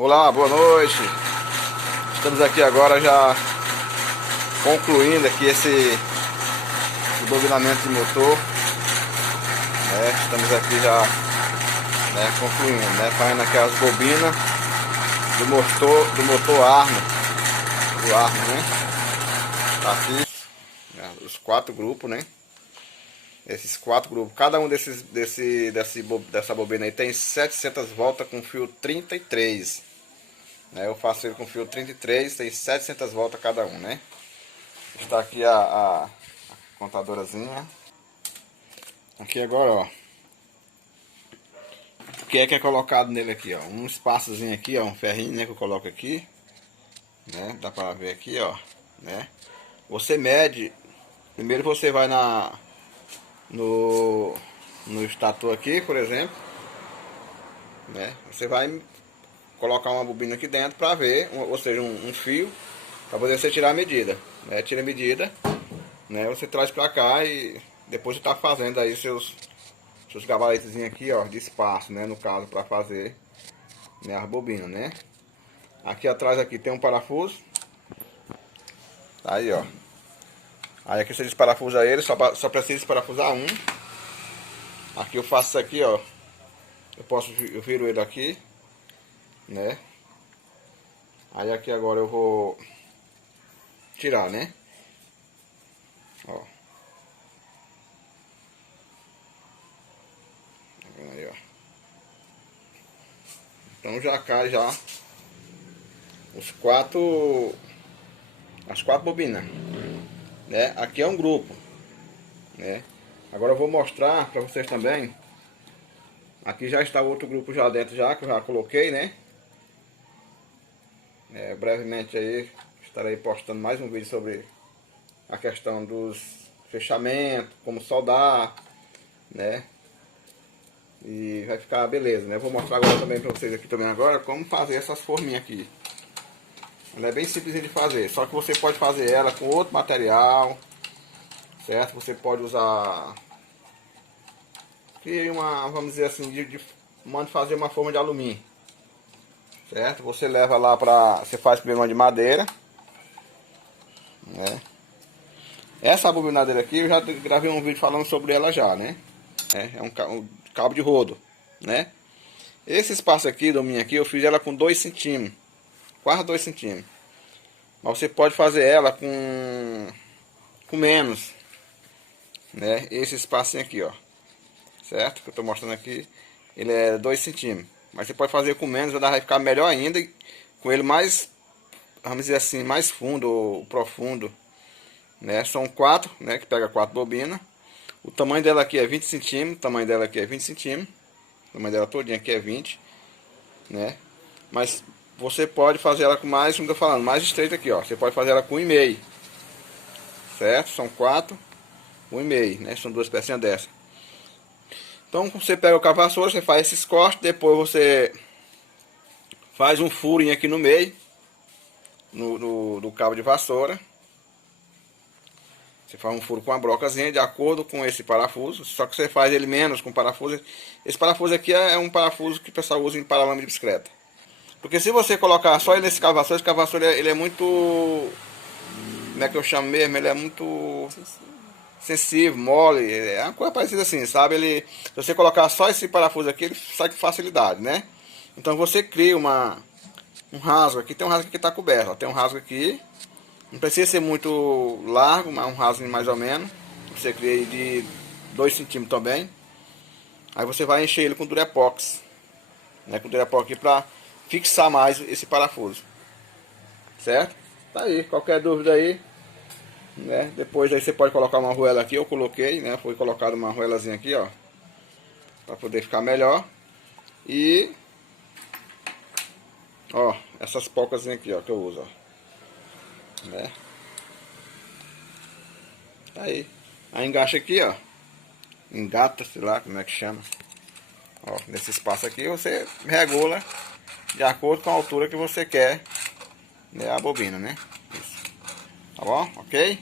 Olá, boa noite. Estamos aqui agora já concluindo aqui esse bobinamento de motor, né? Estamos aqui já, né, concluindo, né? Fazendo aqui as bobinas do motor Arno, né? Tá aqui, né, os 4 grupos, né? Esses 4 grupos, cada um dessa bobina aí tem 700 voltas com fio 33, né? Eu faço ele com fio 33, tem 700 voltas cada um, né? Está aqui a contadorazinha. Aqui agora, ó, o que é colocado nele aqui, ó? Um espaçozinho aqui, ó, um ferrinho, né, que eu coloco aqui, né? Dá pra ver aqui, ó, né? Você mede, primeiro você vai no estator aqui, por exemplo, né? Você vai colocar uma bobina aqui dentro para ver, ou seja, um fio, para poder você tirar a medida, né? Tira a medida, né? Você traz para cá e depois você tá fazendo aí seus gabaritos aqui, ó, de espaço, né? No caso, para fazer, né, as bobinas, né? Aqui atrás aqui tem um parafuso, tá aí, ó. Aí aqui você desparafusa ele, só precisa desparafusar um. Aqui eu faço isso aqui, ó. Eu viro ele aqui, né? Aí aqui agora eu vou tirar, né? Ó. Tá vendo aí, ó. Então já cai já as 4 bobinas, né? Aqui é um grupo, né? Agora eu vou mostrar para vocês também. Aqui já está outro grupo já dentro já, que eu já coloquei, né? Brevemente aí estarei postando mais um vídeo sobre a questão dos fechamentos, como soldar, né? E vai ficar beleza, né? Eu vou mostrar agora também para vocês aqui também agora como fazer essas forminhas aqui. Ela é bem simples de fazer, só que você pode fazer ela com outro material, certo? Você pode usar vamos dizer assim, manda fazer uma forma de alumínio, certo? Você leva lá você faz primeiro uma de madeira, né? Essa bobinadeira aqui eu já gravei um vídeo falando sobre ela já, né? É um cabo de rodo, né? Esse espaço aqui do minha aqui eu fiz ela com 2 centímetros, quase 2 centímetros. Mas você pode fazer ela com menos, né? Esse espacinho aqui, ó, certo? Que eu tô mostrando aqui, ele é 2 centímetros. Mas você pode fazer com menos, vai ficar melhor ainda, com ele mais, vamos dizer assim, mais fundo ou profundo, né? São 4, né? Que pega 4 bobinas. O tamanho dela aqui é 20 centímetros, o tamanho dela aqui é 20 centímetros, o tamanho dela todinha aqui é 20, né? Mas você pode fazer ela com mais, como eu tô falando, mais estreita aqui, ó. Você pode fazer ela com 1,5, certo? São 4, 1,5, né? São 2 pecinhas dessa. Então você pega o cabo de vassoura, você faz esses cortes, depois você faz um furinho aqui no meio, do cabo de vassoura. Você faz um furo com a brocazinha de acordo com esse parafuso, só que você faz ele menos com parafuso. Esse parafuso aqui é um parafuso que o pessoal usa em paralama de bicicleta. Porque se você colocar só ele nesse cabo de vassoura, esse cabo de vassoura ele é muito, como é que eu chamo mesmo? Ele é muito sensível, mole, é uma coisa parecida assim, sabe? Se você colocar só esse parafuso aqui, ele sai com facilidade, né? Então você cria um rasgo aqui, tem um rasgo aqui que está coberto, ó, tem um rasgo aqui. Não precisa ser muito largo, mas um rasgo mais ou menos. Você cria aí de 2 centímetros também. Aí você vai encher ele com Durepox, né? Com Durepox aqui para fixar mais esse parafuso, certo? Tá aí, qualquer dúvida aí, né? Depois aí você pode colocar uma arruela aqui, eu coloquei, né? Foi colocado uma arruelazinha aqui, ó, para poder ficar melhor. E ó, essas pocas aqui, ó, que eu uso, ó. Né? Tá aí. Aí engaixa aqui, ó. Engata, sei lá como é que chama. Ó, nesse espaço aqui você regula de acordo com a altura que você quer, né, a bobina, né? Isso. Tá bom? Ok?